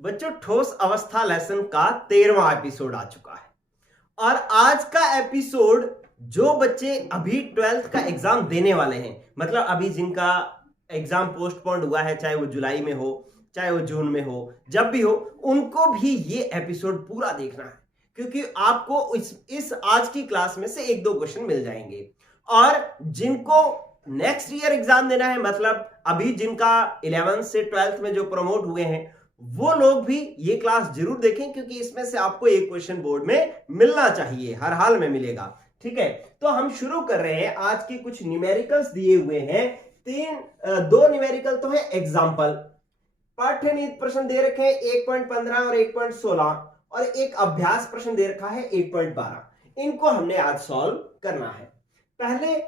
बच्चों ठोस अवस्था लेसन का 13वां एपिसोड आ चुका है। और आज का एपिसोड जो बच्चे अभी 12th का एग्जाम देने वाले हैं, मतलब अभी जिनका एग्जाम पोस्टपोन्ड हुआ है, चाहे वो जुलाई में हो चाहे वो जून में हो, जब भी हो, उनको भी ये एपिसोड पूरा देखना है, क्योंकि आपको इस आज की क्लास में से एक दो क्वेश्चन मिल जाएंगे। और जिनको नेक्स्ट ईयर एग्जाम देना है, मतलब अभी जिनका 11th से 12th में जो प्रमोट हुए हैं, वो लोग भी ये क्लास जरूर देखें, क्योंकि इसमें से आपको एक क्वेश्चन बोर्ड में मिलना चाहिए, हर हाल में मिलेगा। ठीक है, तो हम शुरू कर रहे हैं। आज के कुछ न्यूमेरिकल्स दिए हुए हैं, दो न्यूमेरिकल तो है एग्जाम्पल। पाठ्यनीति प्रश्न दे रखे हैं 1.15 और 1.16, और एक अभ्यास प्रश्न दे रखा है 1.12। इनको हमने आज सॉल्व करना है। पहले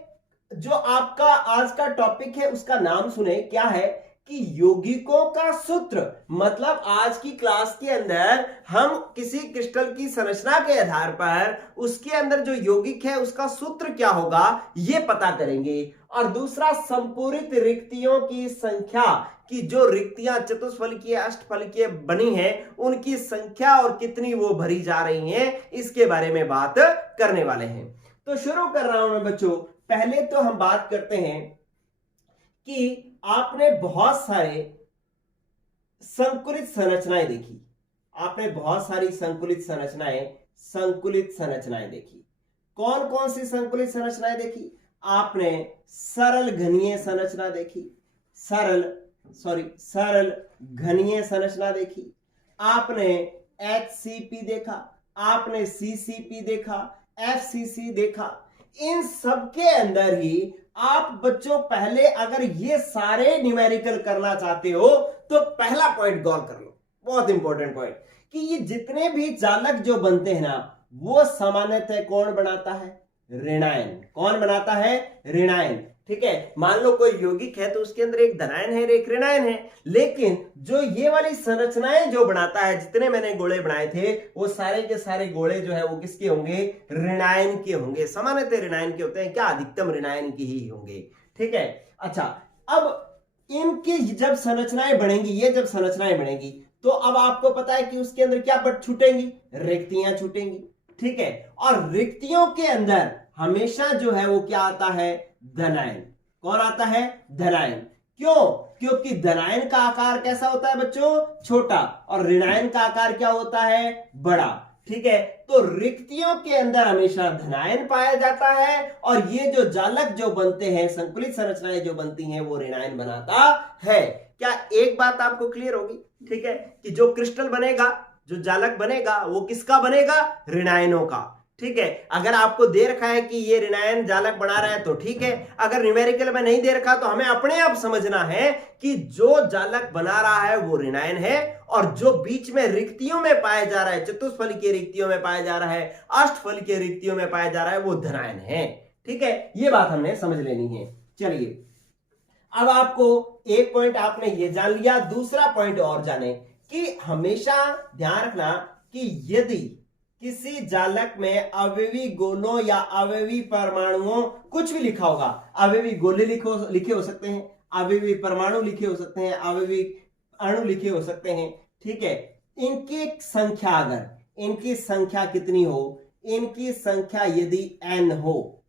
जो आपका आज का टॉपिक है उसका नाम सुने, क्या है कि यौगिकों का सूत्र। मतलब आज की क्लास के अंदर हम किसी क्रिस्टल की संरचना के आधार पर उसके अंदर जो यौगिक है उसका सूत्र क्या होगा ये पता करेंगे। और दूसरा, संपूरित रिक्तियों की संख्या, कि जो रिक्तियां चतुष्फलकीय अष्टफलकीय बनी हैं उनकी संख्या और कितनी वो भरी जा रही हैं, इसके बारे में बात करने वाले हैं। तो शुरू कर रहा हूं मैं बच्चों। पहले तो हम बात करते हैं कि आपने बहुत सारे संकुलित संरचनाएं देखी। आपने बहुत सारी संकुलित संरचनाएं देखी। कौन कौन सी संकुलित संरचनाएं देखी? आपने सरल घनीय संरचना देखी, सरल घनीय संरचना देखी। आपने HCP देखा, आपने CCP देखा, FCC देखा। इन सब के अंदर ही आप बच्चों पहले अगर ये सारे न्यूमेरिकल करना चाहते हो तो पहला पॉइंट गौर कर लो, बहुत इंपॉर्टेंट पॉइंट, कि ये जितने भी जालक जो बनते हैं ना, वो सामान्यतः कौन बनाता है? ऋणायन। कौन बनाता है? ऋणायन। ठीक है, मान लो कोई यौगिक है तो उसके अंदर एक धनायन है, एक ऋणायन है, लेकिन जो ये वाली संरचनाएं जो बनाता है, जितने मैंने गोले बनाए थे वो सारे के सारे गोले जो है वो किसके होंगे? ऋणायन के होंगे। सामान्यतः ऋणायन के होते हैं, क्या अधिकतम ऋणायन के ही होंगे। ठीक है, अच्छा, अब इनकी जब संरचनाएं बनेंगी, ये जब संरचनाएं बनेगी तो अब आपको पता है कि उसके अंदर क्या बट छूटेंगी? रिक्तियां छूटेंगी। ठीक है, और रिक्तियों के अंदर हमेशा जो है वो क्या आता है? धनायन। कौन आता है? धनायन। क्यों? क्योंकि धनायन का आकार कैसा होता है बच्चों? छोटा, और ऋणायन का आकार क्या होता है? बड़ा। ठीक है, तो रिक्तियों के अंदर हमेशा धनायन पाया जाता है, और ये जो जालक जो बनते हैं, संकुलित संरचनाएं जो बनती हैं, वो ऋणायन बनाता है। क्या एक बात आपको क्लियर होगी? ठीक है, कि जो क्रिस्टल बनेगा, जो जालक बनेगा, वो किसका बनेगा? ऋणायनों का। ठीक है, अगर आपको दे रखा है कि ये ऋणायन जालक बना रहा है तो ठीक है, अगर न्यूमेरिकल में नहीं दे रखा तो हमें अपने आप समझना है कि जो जालक बना रहा है वो ऋणायन है, और जो बीच में रिक्तियों में पाया जा रहा है, चतुष्फलकीय रिक्तियों में पाया जा रहा है, अष्टफलकीय रिक्तियों में पाया जा रहा है, वो धनायन है। ठीक है, ये बात हमने समझ लेनी है। चलिए, अब आपको एक पॉइंट आपने ये जान लिया, दूसरा पॉइंट और जाने कि हमेशा ध्यान रखना कि यदि किसी जालक में अवयवी गोलों या अवयवी परमाणुओं, कुछ भी लिखा होगा, अवयवी गोले लिखे हो सकते हैं, अवयवी परमाणु लिखे हो सकते हैं, अवयवी अणु लिखे हो सकते हैं। ठीक है, इनकी संख्या, अगर इनकी संख्या कितनी हो? इनकी संख्या यदि n हो,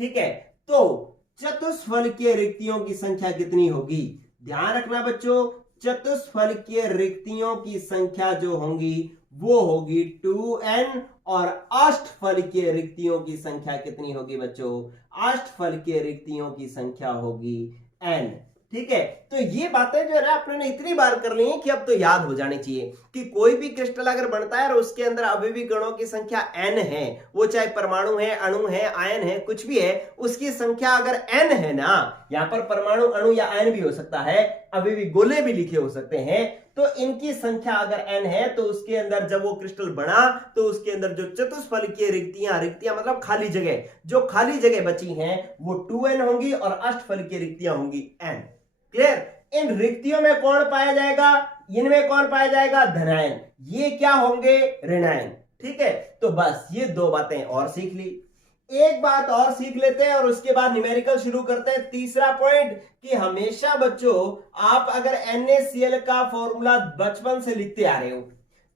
ठीक है, तो चतुष्फलकीय रिक्तियों की संख्या कितनी होगी? ध्यान रखना बच्चों, चतुष्फलकीय रिक्तियों की संख्या जो होंगी वो होगी 2n, और अष्टफलकीय रिक्तियों की संख्या कितनी होगी बच्चों? अष्टफलकीय रिक्तियों की संख्या होगी n। ठीक है, तो ये बातें जो है ना आपने इतनी बार कर ली हैं कि अब तो याद हो जानी चाहिए कि कोई भी क्रिस्टल अगर बनता है और उसके अंदर अवयवी कणों की संख्या n है, वो चाहे परमाणु है, अणु है, आयन है, कुछ भी है, उसकी संख्या अगर n है ना, यहां पर परमाणु, अणु या आयन भी हो सकता है, अवयवी गोले भी लिखे हो सकते हैं, तो इनकी संख्या अगर n है तो उसके अंदर जब वो क्रिस्टल बना तो उसके अंदर जो चतुष्फलकीय रिक्तियां मतलब खाली जगह, जो खाली जगह बची हैं वो 2n होंगी, और अष्टफलकीय रिक्तियां होंगी n। क्लियर? इन रिक्तियों में कौन पाया जाएगा? इनमें कौन पाया जाएगा? धनायन। ये क्या होंगे? ऋणायन। ठीक है, तो बस ये दो बातें और सीख ली। एक बात और सीख लेते हैं और उसके बाद न्यूमेरिकल शुरू करते हैं। तीसरा पॉइंट कि हमेशा बच्चों आप अगर NaCl का फॉर्मूला बचपन से लिखते आ रहे हो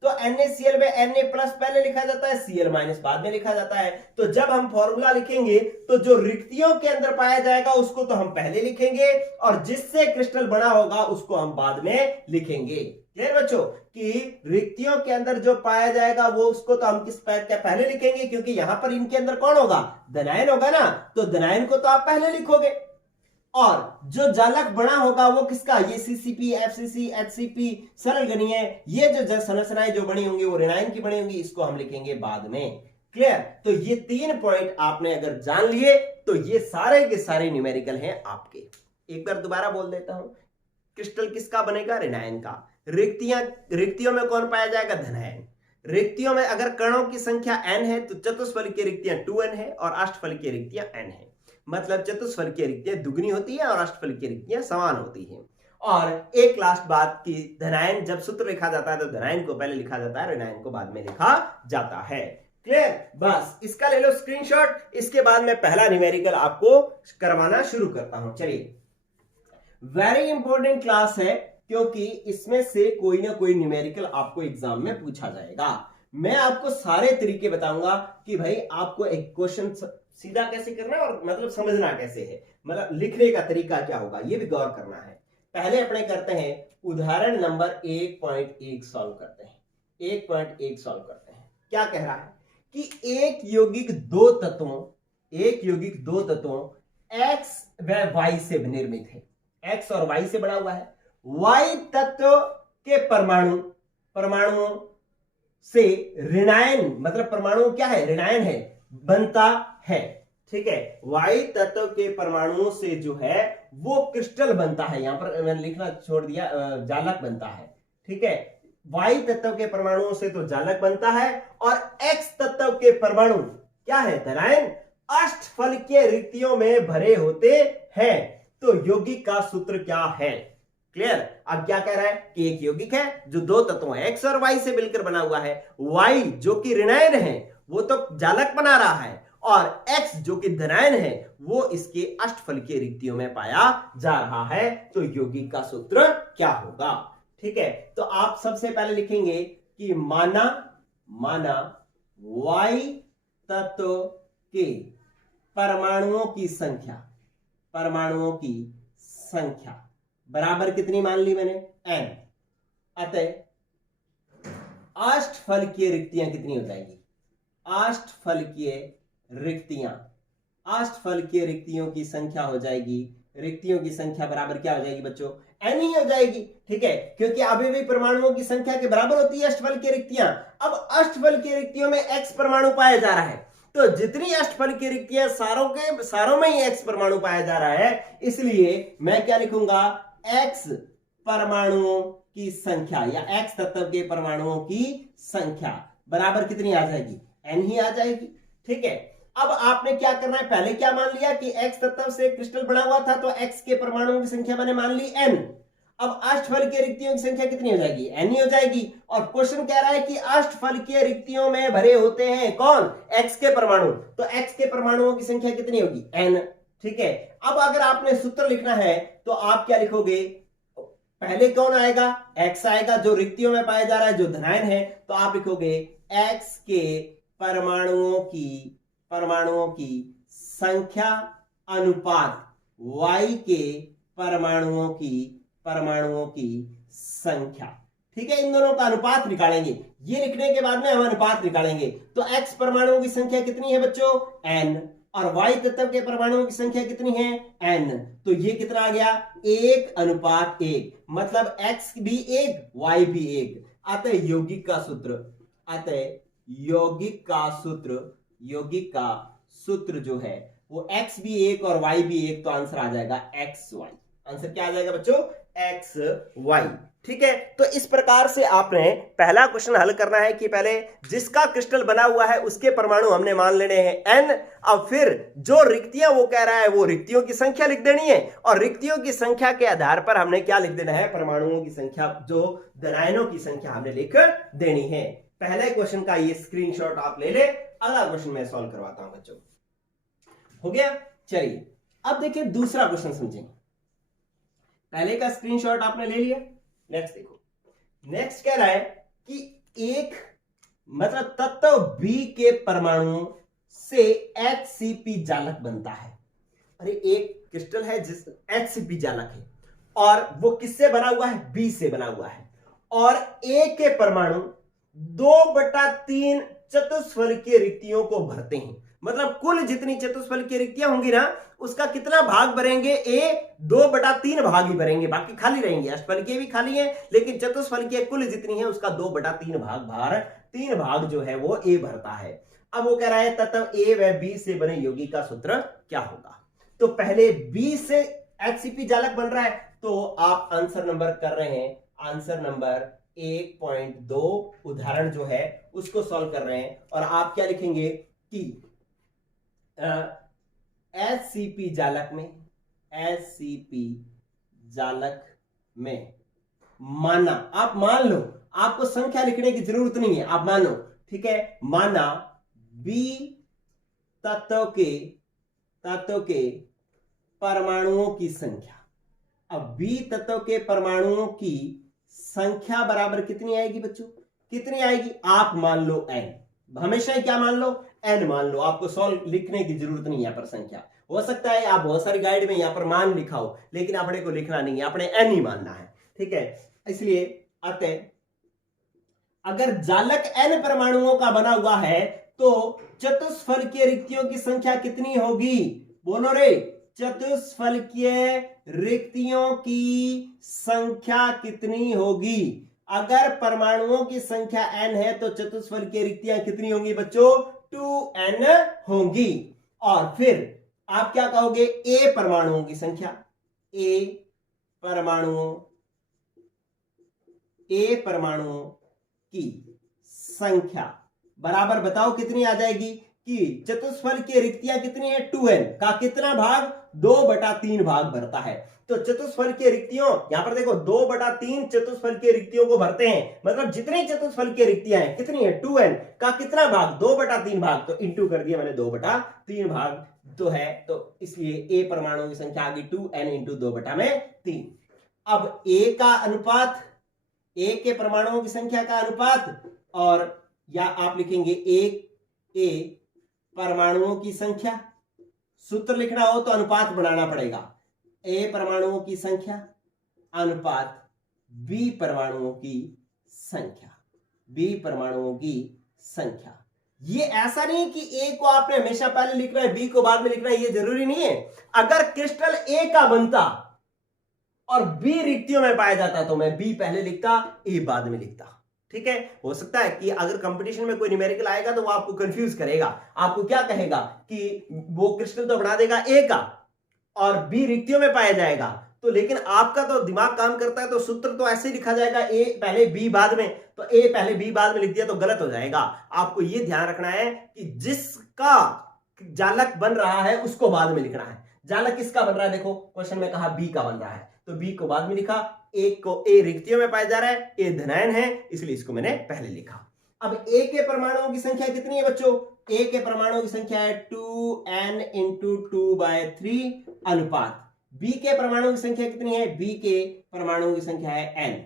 तो NaCl में Na प्लस पहले लिखा जाता है, Cl माइनस बाद में लिखा जाता है। तो जब हम फॉर्मूला लिखेंगे तो जो रिक्तियों के अंदर पाया जाएगा उसको तो हम पहले लिखेंगे और जिससे क्रिस्टल बना होगा उसको हम बाद में लिखेंगे। क्लियर बच्चों कि रिक्तियों के अंदर जो पाया जाएगा वो उसको तो हम किस पहले लिखेंगे, क्योंकि यहां पर इनके अंदर कौन होगा, धनायन होगा ना, तो धनायन को तो आप पहले लिखोगे और जो जालक बना होगा वो किसका, ये CCP, FCC, HCP सरल गणीय, ये जो संरचनाएं जो बनी होंगी वो ऋणायन की बनी होंगी, इसको हम लिखेंगे बाद में। क्लियर, तो ये 3 पॉइंट आपने अगर जान लिए तो ये सारे के सारे न्यूमेरिकल हैं आपके। एक बार दोबारा बोल देता हूं, क्रिस्टल किसका बनेगा, ऋणायन का। रिक्तियों में कौन पाया जाएगा, धनायन। रिक्तियों में अगर कणों की संख्या n है तो चतुष्फलकीय रिक्तियां 2n है और अष्टफलकीय रिक्तियां n है। मतलब चतुष्फलकीय रिक्तियां दुगनी होती है और अष्टफलकीय रिक्तियां समान होती हैं। और एक लास्ट बात कि धनायन जब सूत्र लिखा जाता है तो धनायन को पहले लिखा जाता है, ऋणायन को बाद में लिखा जाता है। क्लियर, बस इसका ले लो स्क्रीनशॉट। इसके बाद मैं पहला न्यूमेरिकल आपको करवाना शुरू करता हूं। चलिए, वेरी इंपॉर्टेंट क्लास है क्योंकि इसमें से कोई ना कोई न्यूमेरिकल आपको एग्जाम में पूछा जाएगा। मैं आपको सारे तरीके बताऊंगा कि भाई आपको एक क्वेश्चन सीधा कैसे करना है और मतलब समझना कैसे है, मतलब लिखने का तरीका क्या होगा, ये भी गौर करना है। पहले अपने करते हैं उदाहरण नंबर 1.1 सॉल्व करते हैं। 1.1 सॉल्व करते हैं। क्या कह रहा है कि एक यौगिक दो तत्वों x व y से निर्मित है। x और y से बना हुआ है। y तत्व के परमाणुओं से ऋणायन, मतलब परमाणु क्या है, ऋणायन है, बनता है। ठीक है, y तत्व के परमाणुओं से जो है वो क्रिस्टल बनता है। यहां पर मैंने लिखना छोड़ दिया, जालक बनता है। ठीक है, y तत्व के परमाणुओं से तो जालक बनता है और x तत्व के परमाणु क्या है, धनायन, अष्टफलकीय रिक्तियों में भरे होते हैं। तो यौगिक का सूत्र क्या है। क्लियर, अब क्या कह रहा है कि एक यौगिक है जो दो तत्वों x और y से मिलकर बना हुआ है। y जो कि ऋणायन है वो तो जालक बना रहा है और x जो कि धनायन है वो इसके अष्टफलकीय रिक्तियों में पाया जा रहा है। तो यौगिक का सूत्र क्या होगा। ठीक है, तो आप सबसे पहले लिखेंगे कि माना y तत्व के परमाणुओं की संख्या बराबर कितनी मान ली मैंने, n। अतः अष्टफलकीय रिक्तियां कितनी हो जाएगी, अष्टफलकीय रिक्तियों की संख्या हो जाएगी, रिक्तियों की संख्या बराबर क्या हो जाएगी बच्चों, n ही हो जाएगी। ठीक है, क्योंकि अभी भी परमाणुओं की संख्या के बराबर होती है अष्टफलकीय रिक्तियां। अब अष्टफलकीय रिक्तियों में x परमाणु पाया जा रहा है तो जितनी अष्टफलकीय रिक्तियां सारों में ही x परमाणु पाया जा रहा है, इसलिए मैं क्या लिखूंगा, x परमाणुओं की संख्या या x तत्व के परमाणुओं की संख्या बराबर कितनी आ जाएगी, n ही आ जाएगी। ठीक है, अब आपने क्या करना है, पहले क्या मान लिया कि x तत्व से क्रिस्टल बना हुआ था तो x के परमाणुओं की संख्या मैंने मान ली n। अब अष्टफलकीय रिक्तियों की संख्या कितनी हो जाएगी, n ही हो जाएगी। और क्वेश्चन कह रहा है कि अष्टफलकीय रिक्तियों में भरे होते हैं कौन, x के परमाणु, तो x के परमाणुओं की संख्या कितनी होगी, n। ठीक है, अब अगर आपने सूत्र लिखना है तो आप क्या लिखोगे, पहले कौन आएगा, x आएगा जो रिक्तियों में पाया जा रहा है जो धनायन है, तो आप लिखोगे x के परमाणुओं की संख्या अनुपात y के परमाणुओं की संख्या। ठीक है, इन दोनों का अनुपात निकालेंगे। ये लिखने के बाद में हम अनुपात निकालेंगे। तो x परमाणुओं की संख्या कितनी है बच्चों, n, और y तत्व के परमाणुओं की संख्या कितनी है, n। तो ये कितना आ गया, 1:1, मतलब x भी 1 y भी 1। अतः यौगिक का सूत्र जो है वो x भी 1 और y भी 1, तो आंसर आ जाएगा xy। आंसर क्या आ जाएगा बच्चों, xy। ठीक है, तो इस प्रकार से आपने पहला क्वेश्चन हल करना है कि पहले जिसका क्रिस्टल बना हुआ है उसके परमाणु हमने मान लेने हैं n। अब फिर जो रिक्तियां वो कह रहा है वो रिक्तियों की संख्या लिख देनी है और रिक्तियों की संख्या के आधार पर हमने क्या लिख देना है, परमाणुओं की संख्या, जो धनायनों की संख्या हमने लिख देनी है। पहले क्वेश्चन का ये स्क्रीनशॉट आप ले ले। अगला क्वेश्चन मैं सॉल्व करवाता हूं बच्चों। हो गया। चलिए अब देखिए दूसरा क्वेश्चन समझेंगे। पहले का स्क्रीनशॉट आपने ले लिया, नेक्स्ट देखो। नेक्स्ट कह रहा है कि एक मतलब तत्व बी के परमाणुओं से HCP जालक बनता है। अरे एक क्रिस्टल है जिस HCP जालक है और वो किससे बना हुआ है, बी से बना हुआ है, और ए के परमाणु 2/3 चतुष्फलकीय रिक्तियों को भरते हैं। मतलब कुल जितनी चतुष्फलकीय रिक्तियां होंगी ना उसका कितना भाग भरेंगे, ए 2/3 भाग ही भरेंगे, बाकी खाली रहेंगे। अष्टफलकीय भी खाली है लेकिन चतुष्फलकीय कुल जितनी है उसका 2/3 भाग 3 भाग जो है वो ए भरता है। अब वो कह रहा है तत्व ए व बी से बने यौगिक का सूत्र क्या होगा। तो पहले बी से HCP जालक बन रहा है तो आप आंसर नंबर कर रहे हैं, आंसर नंबर 1.2 उदाहरण जो है उसको सॉल्व कर रहे हैं। और आप क्या लिखेंगे कि HCP जालक में, HCP जालक में माना, आप मान लो, आपको संख्या लिखने की जरूरत नहीं है, आप मान लो, ठीक है। माना बी तत्व के परमाणुओं की संख्या। अब बी तत्व के परमाणुओं की संख्या बराबर कितनी आएगी बच्चों, कितनी आएगी, आप मान लो n, हमेशा ही क्या मान लो, n मान लो। आपको सॉल्व लिखने की जरूरत नहीं है यहां पर संख्या। हो सकता है आप बहुत सारी गाइड में यहां पर मान लिखा हो लेकिन अपने को लिखना नहीं है, अपने n ही मानना है, ठीक है। इसलिए अतः अगर जालक n परमाणुओं का बना हुआ है तो चतुष्फलकीय रिक्तियों की संख्या कितनी होगी, बोलो रे, चतुष्फलकीय रिक्तियों की संख्या कितनी होगी। अगर परमाणुओं की संख्या n है तो चतुष्फलकीय रिक्तियां कितनी होंगी बच्चों, 2n होंगी। और फिर आप क्या कहोगे, ए परमाणुओं की संख्या, ए परमाणुओं की संख्या बराबर बताओ कितनी आ जाएगी कि चतुष्फलकीय रिक्तियां कितनी है, 2n का कितना भाग, 2/3 भाग भरता है। तो चतुष्फलकीय रिक्तियों यहां पर देखो 2/3 चतुष्फलकीय रिक्तियों को भरते हैं, मतलब जितनी चतुष्फलकीय रिक्तियां हैं कितनी है, 2n का कितना भाग, 2/3 भाग, तो इंटू कर दिया मैंने 2/3 भाग तो है, तो इसलिए ए परमाणुओं की संख्या आ गई 2n इंटू 2/3। अब ए का अनुपात, ए के परमाणुओं की संख्या का अनुपात, और या आप लिखेंगे ए परमाणुओं की संख्या, सूत्र लिखना हो तो अनुपात बनाना पड़ेगा, ए परमाणुओं की संख्या अनुपात बी परमाणुओं की संख्या, बी परमाणुओं की संख्या। ये ऐसा नहीं कि ए को आपने हमेशा पहले लिखना है बी को बाद में लिखना है, ये जरूरी नहीं है। अगर क्रिस्टल ए का बनता और बी रिक्तियों में पाया जाता तो मैं बी पहले लिखता, ए बाद में लिखता, ठीक है। हो सकता है कि अगर कंपटीशन में कोई न्यूमेरिकल आएगा तो वो आपको कंफ्यूज करेगा, आपको क्या कहेगा कि वो क्रिस्टल तो बना देगा ए का और बी रिक्तियों में पाया जाएगा, तो लेकिन आपका तो दिमाग काम करता है तो सूत्र तो ऐसे लिखा जाएगा, ए पहले बी बाद में, तो ए पहले बी बाद में लिख दिया तो गलत हो जाएगा। आपको यह ध्यान रखना है कि जिसका जालक बन रहा है उसको बाद में लिखना है। जालक किसका बन रहा है, देखो क्वेश्चन में कहा बी का बन रहा है तो बी को बाद में लिखा, एक को ए रिक्तियों में पाया जा रहा है, ए धनायन है इसलिए इसको मैंने पहले लिखा। अब ए के परमाणुओं की संख्या कितनी है बच्चों, ए के परमाणुओं की संख्या है 2n इंटू 2/3 अनुपात बी के परमाणुओं की संख्या कितनी है, बी के परमाणुओं की संख्या है n।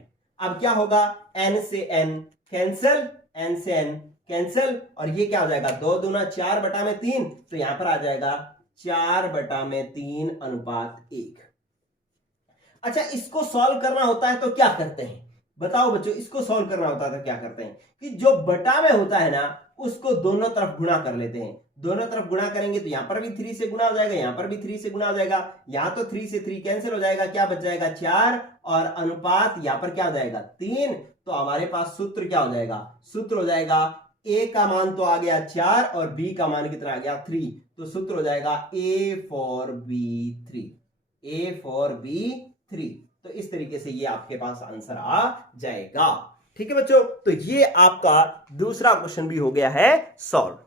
अब क्या होगा, n से n कैंसिल, n से n कैंसिल, और ये क्या हो जाएगा 2 दूना 4/3, तो यहां पर आ जाएगा 4/3 अनुपात 1। अच्छा इसको सॉल्व करना होता है तो क्या करते हैं, बताओ बच्चों, इसको सॉल्व करना होता है तो क्या करते हैं कि जो बटा में होता है ना उसको दोनों तरफ गुणा कर लेते हैं। दोनों तरफ गुणा करेंगे तो यहां पर भी 3 से गुणा हो जाएगा, यहां पर भी 3 से गुणा हो जाएगा, यहां तो 3 से 3 कैंसिल हो जाएगा, क्या बच जाएगा 4, और अनुपात यहां पर क्या हो जाएगा 3। तो हमारे पास सूत्र क्या हो जाएगा, सूत्र हो जाएगा ए का मान तो आ गया 4 और बी का मान कितना आ गया 3, तो सूत्र हो जाएगा A for B 3, A for B 3। तो इस तरीके से ये आपके पास आंसर आ जाएगा, ठीक है बच्चों। तो ये आपका दूसरा क्वेश्चन भी हो गया है सॉल्व।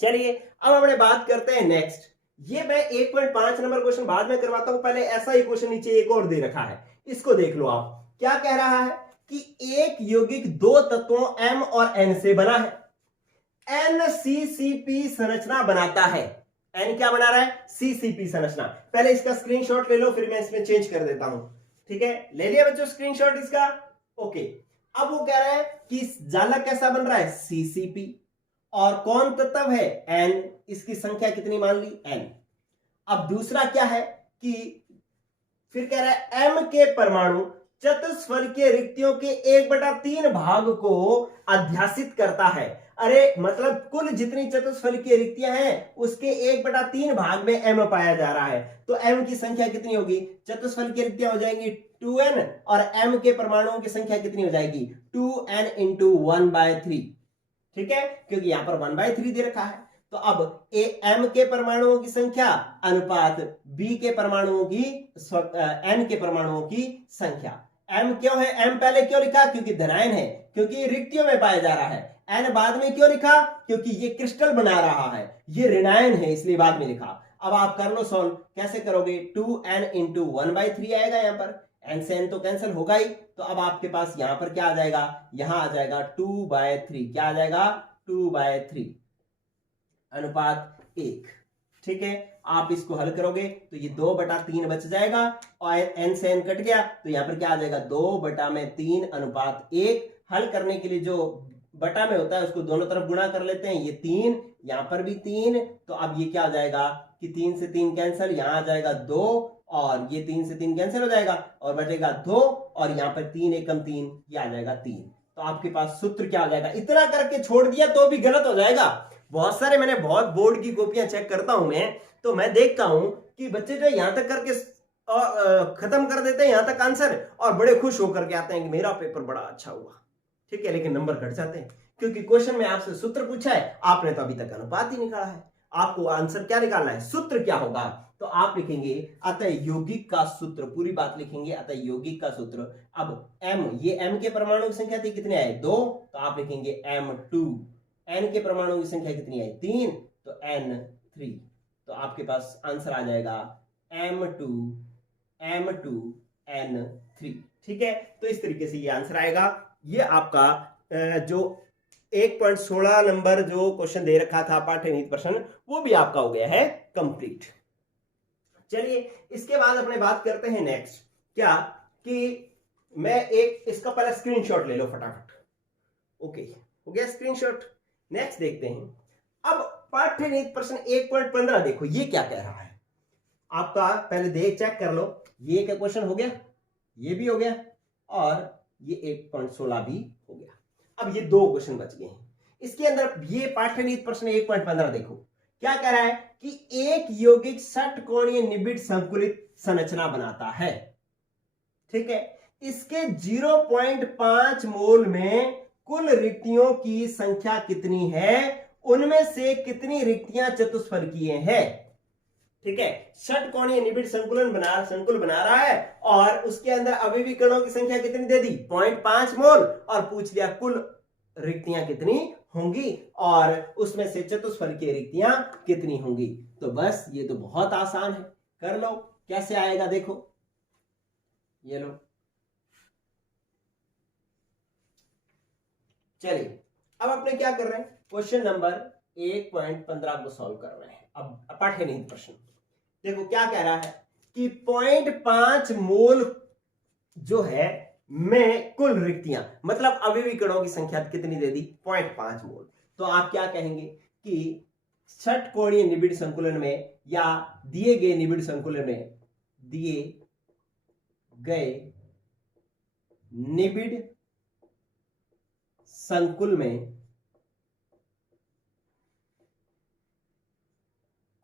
चलिए अब हमने बात करते हैं नेक्स्ट। ये मैं 1.5 नंबर क्वेश्चन बाद में करवाता हूं, पहले ऐसा ही क्वेश्चन नीचे एक और दे रखा है, इसको देख लो आप। क्या कह रहा है कि एक यौगिक 2 तत्वों m और n से बना है, NCCP संरचना बनाता है। एन क्या बना रहा है, सीसीपी संरचना। पहले इसका स्क्रीनशॉट ले लो, फिर मैं इसमें चेंज कर देता हूं। ठीक है, ले लिया बच्चों स्क्रीनशॉट इसका। ओके, अब वो कह रहा है कि जालक कैसा बन रहा है, सीसीपी, और कौन तत्व है, एन, इसकी संख्या कितनी मान ली, एन। अब दूसरा क्या है कि फिर कह रहा है एम के परमाणु चतुष्फलकीय रिक्तियों के 1/3 भाग को अध्यासित करता है। अरे मतलब कुल जितनी चतुष्फलकीय रिक्तियां हैं उसके 1/3 भाग में एम पाया जा रहा है। तो एम की संख्या कितनी होगी, चतुष्फलकीय रिक्तियां हो जाएंगी 2n, और एम के परमाणुओं की संख्या कितनी हो जाएगी, 2n इंटू 1/3। ठीक है, क्योंकि यहां पर 1/3 दे रखा है। तो अब एम के परमाणुओं की संख्या अनुपात बी के परमाणुओं की एन के परमाणुओं की संख्या। एम क्यों है, एम पहले क्यों लिखा, क्योंकि धनायन है, क्योंकि रिक्तियों में पाया जा रहा है। एन बाद में क्यों लिखा, क्योंकि ये क्रिस्टल बना रहा है, ये ऋणायन है, इसलिए बाद में लिखा। अब आप कर लो सॉल्व, कैसे करोगे, 2n इंटू 1/3 आएगा, यहां पर एन से एन तो कैंसिल होगा ही। तो अब आपके पास यहां पर क्या आ जाएगा, यहां आ जाएगा 2/3, क्या आ जाएगा 2/3 अनुपात 1। ठीक है, आप इसको हल करोगे तो ये 2/3 बच जाएगा, और एन से एन कट गया तो यहां पर क्या आ जाएगा, 2/3 अनुपात 1। हल करने के लिए जो बटा में होता है उसको दोनों तरफ गुणा कर लेते हैं, ये 3, यहां पर भी 3, तो अब ये क्या हो जाएगा कि 3 से 3 कैंसिल, यहां आ जाएगा 2, और ये 3 से 3 कैंसिल हो जाएगा और बचेगा 2, और यहां पर 3 एकम 3, ये आ जाएगा 3। तो आपके पास सूत्र क्या आ जाएगा, इतना करके छोड़ दिया तो भी गलत हो जाएगा। बहुत सारे, मैंने बहुत बोर्ड की कॉपियां चेक करता हूं मैं, तो मैं देखता हूं कि बच्चे जो यहां तक करके खत्म कर देते हैं यहां तक आंसर, और बड़े खुश होकर के आते हैं कि मेरा पेपर बड़ा अच्छा हुआ। ठीक है, लेकिन नंबर घट जाते हैं, क्योंकि क्वेश्चन में आपसे सूत्र पूछा है, आपने तो अभी तक अनुपात ही निकाला है। आपको आंसर क्या निकालना है, सूत्र क्या होगा, तो आप लिखेंगे अतः यौगिक का सूत्र, पूरी बात लिखेंगे, अतः यौगिक का सूत्र। अब m, ये m के परमाणु की संख्या थी, कितने आए, 2, तो आप लिखेंगे m2। n के परमाणु की संख्या कितनी आई, 3, तो n3। तो आपके पास आंसर आ जाएगा m2n3। ठीक है, तो इस तरीके से ये आंसर आएगा। ये आपका जो 1.16 नंबर जो क्वेश्चन दे रखा था पाठ्यनीति प्रश्न, वो भी आपका हो गया है कंप्लीट। चलिए इसके बाद अपने बात करते हैं नेक्स्ट, क्या कि मैं एक इसका पहले स्क्रीनशॉट ले लो फटाफट। ओके, हो गया स्क्रीनशॉट। नेक्स्ट देखते हैं, अब पाठ्यनीति प्रश्न 1.15 देखो, ये क्या कह रहा है आपका, पहले देख चेक कर लो। ये क्या क्वेश्चन हो गया, ये भी हो गया, और ये 1.16 भी हो गया। अब ये 2 क्वेश्चन बच गए हैं। इसके अंदर ये पाठ्यनीति प्रश्न 1.15 देखो, क्या कह रहा है कि एक यौगिक षटकोणीय निबिड़ संकुलित संरचना बनाता है। ठीक है, इसके 0.5 मोल में कुल रिक्तियों की संख्या कितनी है, उनमें से कितनी रिक्तियां चतुष्फलकीय है। ठीक है, षटकोणीय निबिड़ संकुल बना रहा है, और उसके अंदर अवयवी कणों की संख्या कितनी दे दी, 0.5 मोल, और पूछ लिया कुल रिक्तियां कितनी होंगी, और उसमें से चतुष्फलकीय रिक्तियां कितनी होंगी। तो बस ये तो बहुत आसान है, कर लो। कैसे आएगा देखो, ये लो, चलिए अब अपने क्या कर रहे हैं, क्वेश्चन नंबर 1.15 को सॉल्व कर रहे हैं। अब पाठ्यनीति प्रश्न देखो क्या कह रहा है कि 0.5 मोल जो है में कुल रिक्तियां, मतलब अवयवी कणों की संख्या कितनी दे दी, 0.5 मोल। तो आप क्या कहेंगे कि षटकोणीय निबिड़ संकुलन में, या दिए गए निबिड़ संकुलन में, दिए गए निबिड़ संकुल में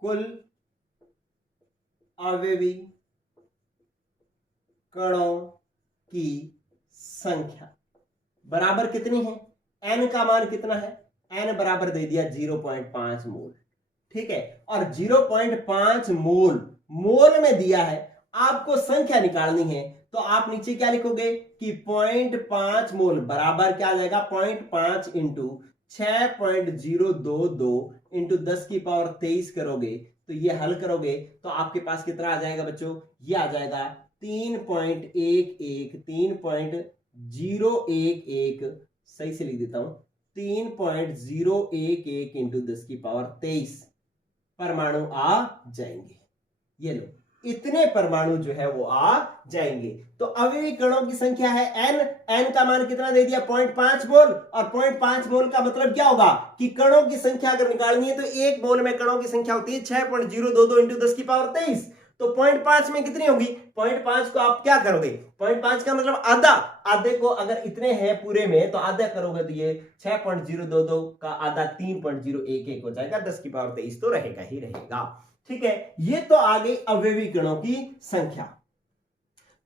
कुल अवयवी कणों की संख्या बराबर कितनी है, n का मान कितना है, n बराबर दे दिया 0.5 मोल। ठीक है, और 0.5 मोल में दिया है, आपको संख्या निकालनी है, तो आप नीचे क्या लिखोगे कि 0.5 मोल बराबर क्या आ जाएगा, 0.5 इंटू 6.022 इंटू 10 की पावर 23 करोगे, तो ये हल करोगे तो आपके पास कितना आ जाएगा बच्चों, ये आ जाएगा 3.011, सही से लिख देता हूं, 3.011 इंटू 10 की पावर 23 परमाणु आ जाएंगे। ये लो, इतने परमाणु जो है वो आ जाएंगे। तो अवयवी कणों की संख्या है n, n का मान कितना दे दिया 0.5 मोल, और 0.5 मोल का मतलब क्या होगा कि कणों की संख्या अगर निकालनी है तो एक मोल में कणों की संख्या होती है 6.022 इंटू 10 की पावर 23। तो 0.5 में कितनी होगी, 0.5 को आप क्या करोगे, 0.5 का मतलब आधा, आधे को अगर इतने हैं पूरे में तो आधा करोगे तो ये 6.022 का आधा 3.011 हो जाएगा, 10 की पावर 23 तो रहेगा ही रहेगा। ठीक है, ये तो आ गई अवयवी कणों की संख्या।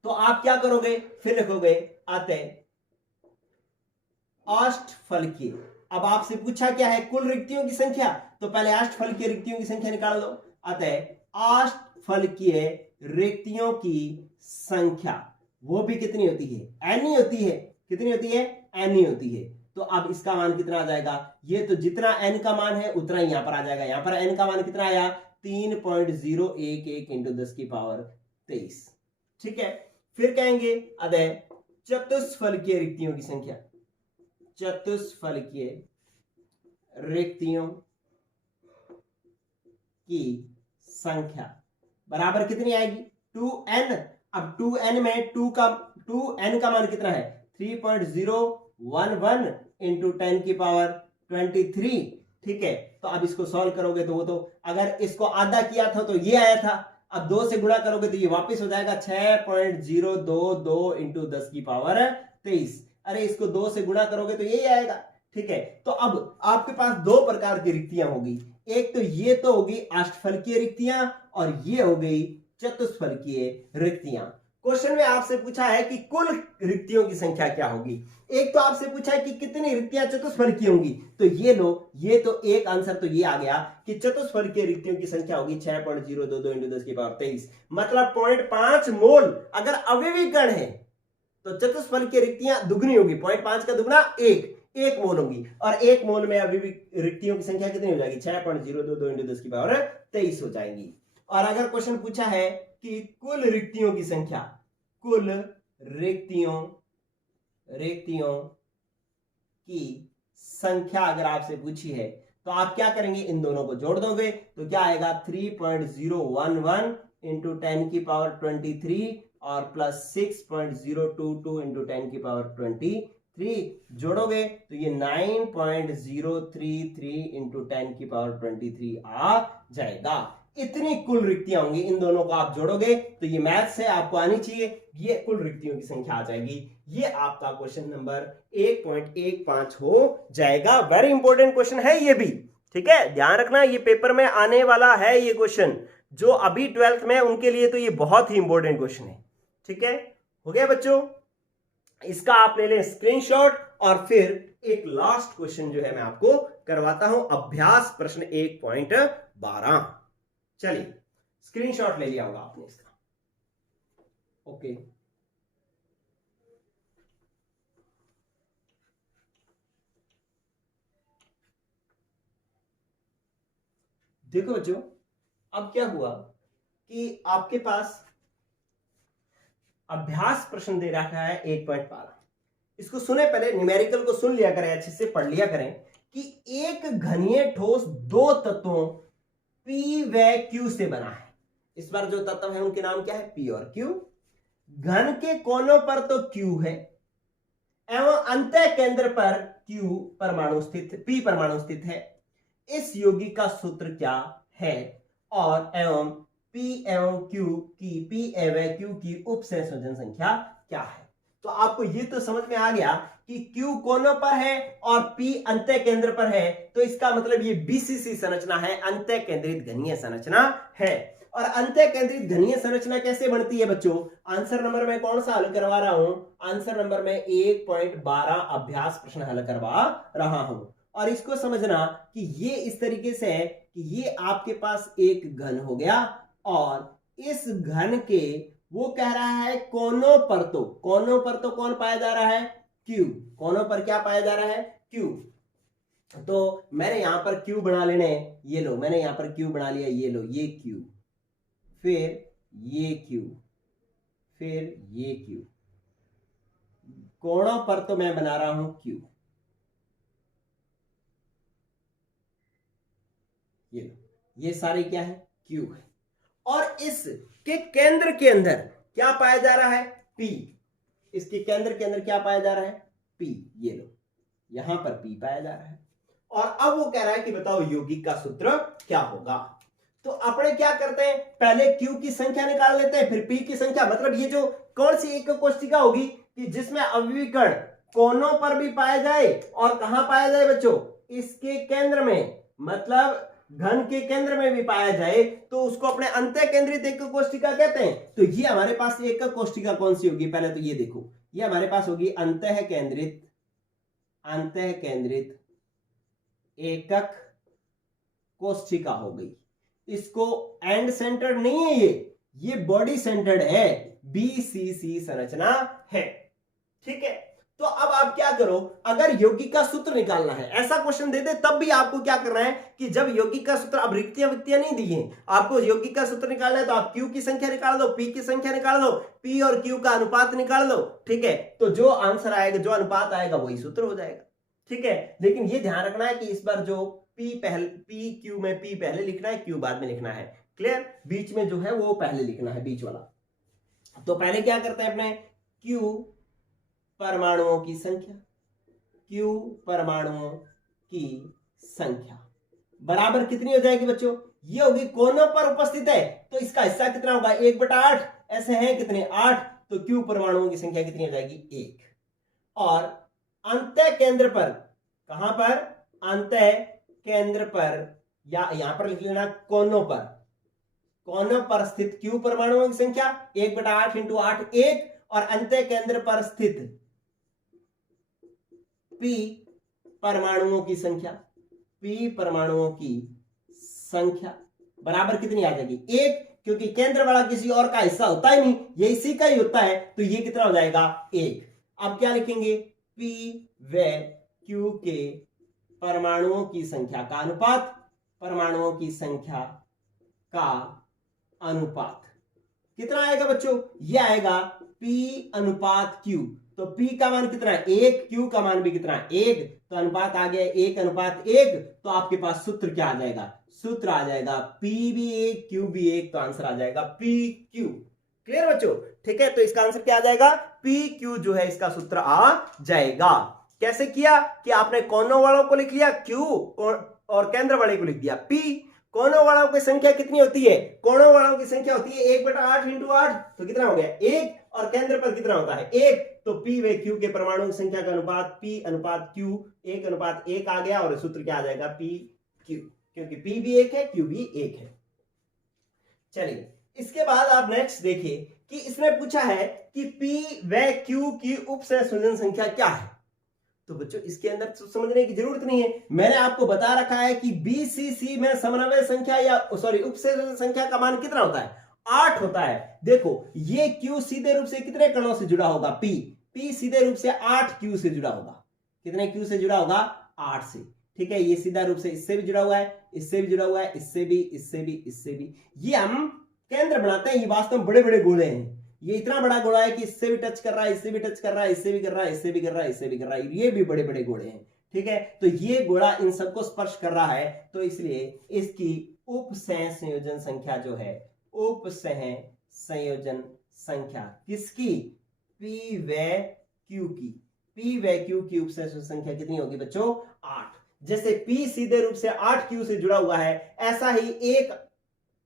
तो आप क्या करोगे, फिर लिखोगे अतः अष्टफलकीय। अब आपसे पूछा क्या है, कुल रिक्तियों की संख्या, तो पहले अष्टफलकीय रिक्तियों की संख्या निकाल दो। अतः अष्टफलकीय रिक्तियों की संख्या वो भी कितनी होती है, एन ही होती है। कितनी होती है, एन ही होती है। तो अब इसका मान कितना आ जाएगा, ये तो जितना एन का मान है उतना ही यहां पर आ जाएगा। यहां पर एन का मान कितना आया, 3.011 इंटू 10 की पावर 23। ठीक है, फिर कहेंगे अतः चतुष्फलकीय रिक्तियों की संख्या, चतुष्फलकीय रिक्तियों की संख्या बराबर कितनी आएगी, 2n। अब 2n में 2n का मान कितना है, 3.011 इंटू 10 की पावर 23। ठीक है, तो अब इसको सॉल्व करोगे तो वो तो अगर इसको आधा किया था तो ये आया था, अब 2 से गुणा करोगे तो ये वापस हो जाएगा 6.022 इंटू 10 की पावर 23। अरे इसको 2 से गुणा करोगे तो यही आएगा। ठीक है, तो अब आपके पास दो प्रकार की रिक्तियां होगी, एक तो ये तो होगी अष्टफलकीय रिक्तियां और ये हो गई चतुष्फलकीय रिक्तियां। क्वेश्चन में आपसे पूछा है कि कुल रिक्तियों की संख्या क्या होगी। एक तो आपसे पूछा है कि कितनी रिक्तियां चतुष्फलकीय होंगी, तो ये लो, ये तो एक आंसर तो ये आ गया कि चतुष्फलकीय रिक्तियों की संख्या होगी 6.022 इंटू 10 की पावर 23, मतलब 0.5 मोल। अगर अवयवी कण है तो चतुष्फलकीय रिक्तियां दुगनी होगी, 0.5 का दुगना एक मोल होगी, और एक मोल में अभी भी रिक्तियों की संख्या कितनी हो जाएगी, 6.022 इंटू 10 की पावर 23 हो जाएगी। और अगर क्वेश्चन पूछा है कि कुल रिक्तियों की संख्या, कुल रिक्तियों की संख्या अगर आपसे पूछी है तो आप क्या करेंगे, इन दोनों को जोड़ दोगे तो क्या आएगा 3.011 इंटू 10 की पावर 23 और प्लस 6.022 इंटू 10 की पावर 23 जोड़ोगे तो ये 9.033 इंटू 10 की पावर 23 आ जाएगा। इतनी कुल रिक्तियां होंगी, इन दोनों को आप जोड़ोगे तो ये मैथ से आपको आनी चाहिए, ये कुल रिक्तियों की संख्या आ जाएगी। ये आपका क्वेश्चन नंबर 1.15 हो जाएगा। वेरी इंपॉर्टेंट क्वेश्चन है ये भी, ठीक है, ध्यान रखना, ये पेपर में आने वाला है। ये क्वेश्चन जो अभी 12th में उनके लिए तो ये बहुत ही इंपॉर्टेंट क्वेश्चन है। ठीक है, हो गया बच्चों, इसका आप ले लें स्क्रीनशॉट। और फिर एक लास्ट क्वेश्चन जो है मैं आपको करवाता हूं, अभ्यास प्रश्न 1.12। चलिए, स्क्रीनशॉट ले लिया होगा आपने इसका, ओके। देखो बच्चों, अब क्या हुआ कि आपके पास अभ्यास प्रश्न दे रखा है 1.12। इसको सुने, पहले न्यूमेरिकल को सुन लिया करें, अच्छे से पढ़ लिया करें कि एक घनीय ठोस दो तत्वों P व Q से बना है। इस बार जो तत्व है उनके नाम क्या है, P और Q। घन के कोनों पर तो Q है एवं अंतः केंद्र पर Q परमाणु स्थित, P परमाणु स्थित है। इस यौगिक का सूत्र क्या है और एवं P एवं Q की, P एवं Q की उपसंयोजन संख्या क्या है। तो आपको ये तो समझ में आ गया कि Q कोनों पर है और P अंतः केंद्र पर है, तो इसका मतलब ये BCC संरचना है, अंतः केंद्रित घनीय संरचना है। और अंतः केंद्रित घनीय संरचना कैसे बनती है बच्चों, आंसर नंबर में कौन सा हल करवा रहा हूं, आंसर नंबर में 1.12 अभ्यास प्रश्न हल करवा रहा हूं। और इसको समझना कि ये इस तरीके से है कि ये आपके पास एक घन हो गया और इस घन के वो कह रहा है कोनों पर तो कौन पाया जा रहा है, Q। कोनों पर क्या पाया जा रहा है, Q। तो मैंने यहां पर Q बना लेने, ये लो, मैंने यहां पर Q बना लिया, ये लो, ये Q, फिर ये Q, फिर ये Q। कोणों पर तो मैं बना रहा हूं Q, ये लो, ये सारे क्या है, क्यू है। और इसके केंद्र के अंदर क्या पाया जा रहा है, पी। इसके केंद्र के अंदर क्या पाया जा रहा है, पी। ये लो, यहां पर पी पाया जा रहा है। और अब वो कह रहा है कि बताओ यौगिक का सूत्र क्या होगा। तो अपने क्या करते हैं, पहले क्यू की संख्या निकाल लेते हैं, फिर पी की संख्या। मतलब ये जो कौन सी एक कोष्ठिका होगी कि जिसमें अवयवी कण कोनों पर भी पाया जाए और कहां पाया जाए बच्चों, इसके केंद्र में, मतलब घन के केंद्र में भी पाया जाए, तो उसको अपने अंतः केंद्रित एक कोष्ठिका कहते हैं। तो ये हमारे पास एक कोष्ठिका कौन सी होगी, पहले तो ये देखो, ये हमारे पास होगी अंतः केंद्रित एकक कोष्ठिका हो गई। इसको एंड सेंटर्ड नहीं है, ये बॉडी सेंटर्ड है, बीसीसी संरचना है। ठीक है, तो अब आप क्या करो, अगर यौगिक का सूत्र निकालना है, ऐसा क्वेश्चन दे दे तब भी आपको क्या करना है कि जब यौगिक का सूत्र, अब रिक्तियां विक्तियां नहीं दी है, आपको यौगिक का सूत्र निकालना है, तो आप क्यू की संख्या निकाल दो, पी की संख्या निकाल दो, पी और क्यू का अनुपात निकाल दो। ठीक है, तो जो आंसर आएगा, जो अनुपात आएगा, वही सूत्र हो जाएगा। ठीक है, लेकिन ये ध्यान रखना है कि इस बार जो पी क्यू में पी पहले लिखना है, क्यू बाद में लिखना है। क्लियर, बीच में जो है वो पहले लिखना है, बीच वाला। तो पहले क्या करते हैं अपने, क्यू परमाणुओं की संख्या, क्यू परमाणुओं की संख्या बराबर कितनी हो जाएगी बच्चों, ये होगी कोनों पर उपस्थित है, तो इसका हिस्सा कितना होगा, 1/8। ऐसे हैं कितने, 8, तो क्यू परमाणुओं की संख्या कितनी हो जाएगी, 1। और अंतः केंद्र पर, कहां पर, अंतः केंद्र पर, या यहां पर लिख लेना कोनों पर स्थित क्यू परमाणुओं की संख्या 1/8 × 8 1, और अंतः केंद्र पर स्थित पी परमाणुओं की संख्या बराबर कितनी आ जाएगी, 1, क्योंकि केंद्र वाला किसी और का हिस्सा होता ही नहीं, ये इसी का ही होता है, तो ये कितना हो जाएगा, 1। अब क्या लिखेंगे, पी व क्यू के परमाणुओं की संख्या का अनुपात, परमाणुओं की संख्या का अनुपात कितना आएगा बच्चों, ये आएगा P अनुपात Q। तो P का मान कितना है, 1, Q का मान भी कितना है, 1, तो अनुपात आ गया 1:1। तो आपके पास सूत्र क्या आ जाएगा, सूत्र आ जाएगा P भी 1, Q भी 1, तो आंसर आ जाएगा PQ। क्लियर बच्चों, ठीक है, तो इसका आंसर क्या आ जाएगा, PQ जो है इसका सूत्र आ जाएगा। कैसे किया कि आपने कोनों वालों को लिख लिया Q और केंद्र वाले को लिख दिया P। कोनों वालों की संख्या कितनी होती है, कोनों वालों की संख्या होती है 1/8 × 8, तो कितना हो गया, 1, और केंद्र पर कितना होता है, 1, तो P व Q के परमाणु की संख्या का अनुपात P अनुपात Q 1:1 आ गया, और सूत्र क्या आ जाएगा, PQ, क्योंकि P भी 1 है, Q भी 1 है। चलिए, इसके बाद आप नेक्स्ट देखिए कि इसमें पूछा है कि P व Q की उपसंयोजन संख्या क्या है। तो बच्चों इसके अंदर समझने की जरूरत नहीं है, मैंने आपको बता रखा है कि BCC में समन्वय संख्या या उपसंयोजन संख्या का मान कितना होता है, 8 होता है। देखो ये Q सीधे रूप से कितने कणों से जुड़ा होगा, P सीधे रूप से 8 Q से जुड़ा होगा। कितने Q से जुड़ा होगा, 8 से। ठीक है, ये सीधा रूप से इससे भी जुड़ा हुआ है, इससे भी जुड़ा हुआ है, इससे भी, इससे भी, इससे भी। ये हम केंद्र बनाते हैं, ये वास्तव में बड़े बड़े गोले हैं। ये इतना बड़ा गोला है कि इससे भी टच कर रहा है, इससे भी टच कर रहा है, इससे भी कर रहा है, इससे भी कर रहा है, इससे भी कर रहा है, ये भी बड़े बड़े गोले हैं। ठीक है, तो ये गोला इन सबको स्पर्श कर रहा है, तो इसलिए इसकी उपसंयोजन संख्या जो है, उपसंयोजन संख्या किसकी, P व Q की, P व Q की उपसंयोजन संख्या कितनी होगी बच्चों, 8। जैसे P सीधे रूप से 8 Q से जुड़ा हुआ है, ऐसा ही एक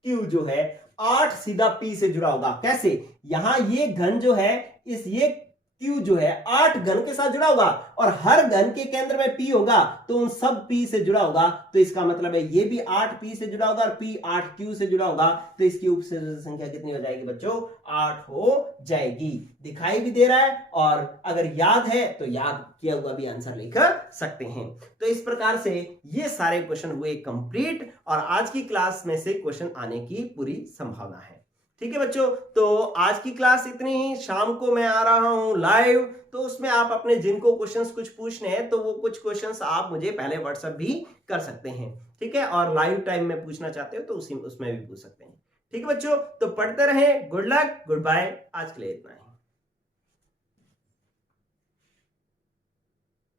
Q जो है 8 सीधा P से जुड़ा होगा। कैसे, यहां ये घन जो है, इस ये Q जो है 8 घन के साथ जुड़ा होगा, और हर घन के केंद्र में P होगा, तो उन सब P से जुड़ा होगा। तो इसका मतलब है ये भी 8 P से जुड़ा होगा और P 8 Q से जुड़ा होगा, तो इसकी उपसंयोजन संख्या कितनी हो जाएगी बच्चों, 8 हो जाएगी। दिखाई भी दे रहा है, और अगर याद है तो याद किया हुआ भी आंसर लिख सकते हैं। तो इस प्रकार से ये सारे क्वेश्चन हुए कंप्लीट, और आज की क्लास में से क्वेश्चन आने की पूरी संभावना है। ठीक है बच्चों, तो आज की क्लास इतनी ही। शाम को मैं आ रहा हूं लाइव, तो उसमें आप अपने जिनको क्वेश्चंस कुछ पूछने हैं, तो वो कुछ क्वेश्चंस आप मुझे पहले व्हाट्सएप भी कर सकते हैं। ठीक है, और लाइव टाइम में पूछना चाहते हो तो उसमें भी पूछ सकते हैं। ठीक है बच्चों, तो पढ़ते रहें। गुड लक, गुड बाय, आज के लिए इतना ही।